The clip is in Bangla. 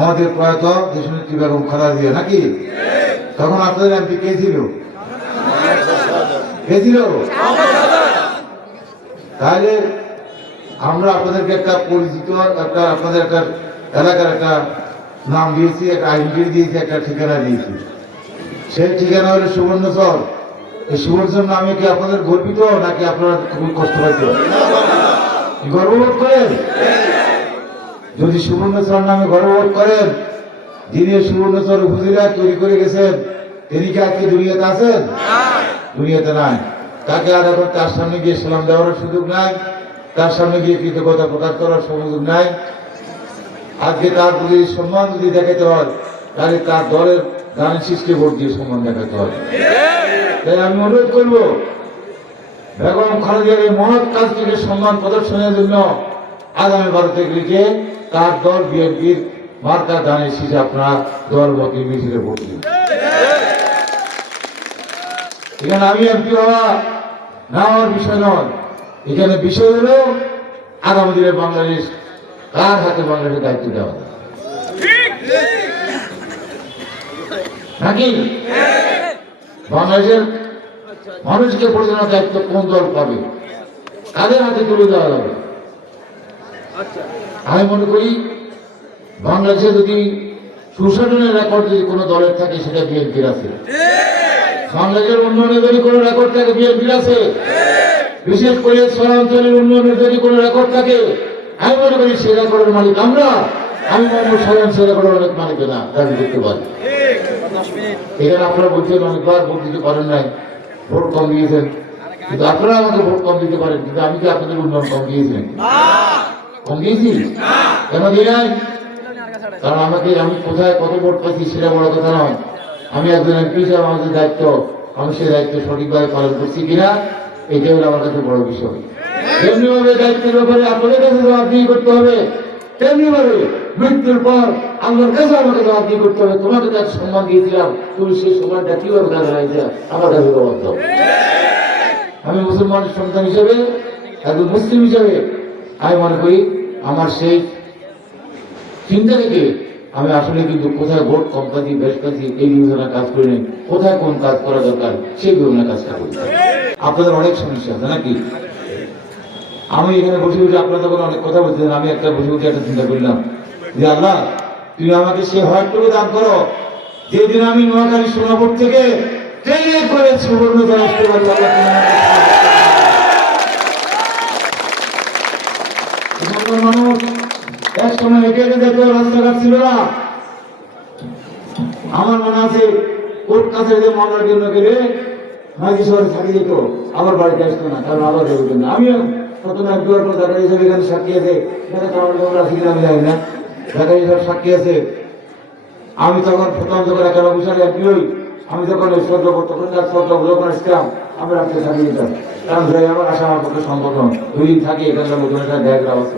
আমাদের প্রয়াত দেশনেত্রী বেগম খালা দিয়ে, নাকি? তখন আপনাদের এমপি কে ছিল? কে ছিল? তাহলে আমরা আপনাদেরকে একটা পরিচিত, একটা আপনাদের একটা এলাকার একটা নাম দিয়েছি, একটা আইডেন্টি দিয়েছি, একটা ঠিকানা দিয়েছি। সেই ঠিকানা হলো সুবর্ণচর এই সুবর্ণচর নামে কি আপনাদের গর্বিত, নাকি আপনারা খুবই কষ্ট পাইছে কি গর্ববোধ করেন? যদি সুবর্ণচর নামে গর্ববোধ করেন যিনি সুবর্ণচর উপজেলা তৈরি করে গেছেন তিনি কি আজকে দুনিয়াতে আছেন? দুনিয়াতে নাই। তাকে আর এখন তার সামনে গিয়ে সালাম দেওয়ার সুযোগ নাই তার সামনে গিয়ে কৃতজ্ঞতা প্রকাশ করার সুযোগ নাই। আজকে তার প্রতি সম্মান যদি দেখাতে হয় তাহলে তার দলের গানের সৃষ্টি ভোট দিয়ে সম্মান দেখাতে হবে তাই আমি অনুরোধ করব বেগম খালেদার এই মহৎ কাজ থেকে সম্মান প্রদর্শনের জন্য আগামী বারো তারিখে তার দল বিএনপির মার্কা গানের শীষে আপনারা দল মতি মিছিলে ভোট দিন এখানে আমি এমপি হওয়া না হওয়ার বিষয় নয়। এখানে বিষয় হলো আগামী দিনে বাংলাদেশ কার হাতে বাংলাদেশের দায়িত্ব দেওয়া। নাকি? বাংলাদেশের মানুষকে পরিচালনার দায়িত্ব কোন দল পাবে? কাদের হাতে তুলে দেওয়া যাবে আমি মনে করি বাংলাদেশে যদি সুশাসনের রেকর্ড যদি কোনো দলের থাকে, সেটা বিএনপির আছে। বাংলাদেশের উন্নয়নের যদি কোনো রেকর্ড থাকে, বিএনপির আছে। বিশেষ করে শহরাঞ্চলের উন্নয়নের যদি কোনো রেকর্ড থাকে, আমি মনে করি সেই রেকর্ডের মালিক আমরা। আমি করি শহরাঞ্চল সে রেকর্ডের অনেক মালিক না দাবি করতে পারি। এখানে আপনারা বলছেন অনেকবার ভোট দিতে পারেন নাই, ভোট কম দিয়েছেন। কিন্তু আপনারা আমাকে ভোট কম দিতে পারেন, কিন্তু আমি কি আপনাদের উন্নয়ন কম দিয়েছি? দিয়েছি কেন দিই নাই কারণ আমাকে আমি কোথায় কত ভোট পাচ্ছি সেটা বড় কথা নয়। আমি একজন এমপি হিসাবে আমাদের দায়িত্ব, আমি সেই দায়িত্ব সঠিকভাবে পালন করছি কিনা, এটাই হলো আমার কাছে বড় বিষয়। তেমনি ভাবে দায়িত্বের ব্যাপারে আপনাদের কাছে জবাবদিহি করতে হবে। তেমনি ভাবে মৃত্যুর পর আল্লাহর কাছে আমাকে জবাবদিহি করতে হবে। তোমাকে তার সম্মান দিয়েছিলাম, তুমি সেই সম্মানটা কীভাবে কাজে লাগাইছে? আমার কাছে জবাব আমি মুসলমানের সন্তান হিসেবে, একজন মুসলিম হিসেবে, আমি মনে করি আমার সেই চিন্তা থেকে আমি আসলে কিন্তু কোথায় ভোট কম পাচ্ছি বেশ পাচ্ছি এই বিবেচনা কাজ করি নাই, কোথায় কোন কাজ করা দরকার, সেই বিবেচনা কাজটা করি আপনাদের অনেক সমস্যা আছে, নাকি? আমি এখানে বসে বসে আপনারা তখন অনেক কথা বলছেন আমি একটা বসে বসে একটা চিন্তা করলাম। যে আল্লাহ, তুমি আমাকে সে হয়টুকু দান করো, যেদিন আমি নোয়াখালী সোনাপুর থেকে ট্রেনে করে সুবর্ণ আসতে মানুষ রাস্তাঘাট ছিল না। আমার মনে আছে কোর্ট কাছারিতে মামলার জন্য গেলে শহরে থাকি যেত আবার বাড়িতে আসতো না, কারণ আবার জন্য। আমিও প্রথমে এক দুয়ার পর হিসাবে এখানে সাক্ষী আছে। এখানে আমি না। হিসাবে সাক্ষী আছে। আমি তখন প্রথম যখন সালে এমপি আমি যখন সদ্য তখন যখন আসতাম আমি রাখতে থাকি যাই কারণ আমার আসা আমার পক্ষে সম্ভব নয়। দুই দিন থাকি এখানকার মতন একটা দেখ ব্যবস্থা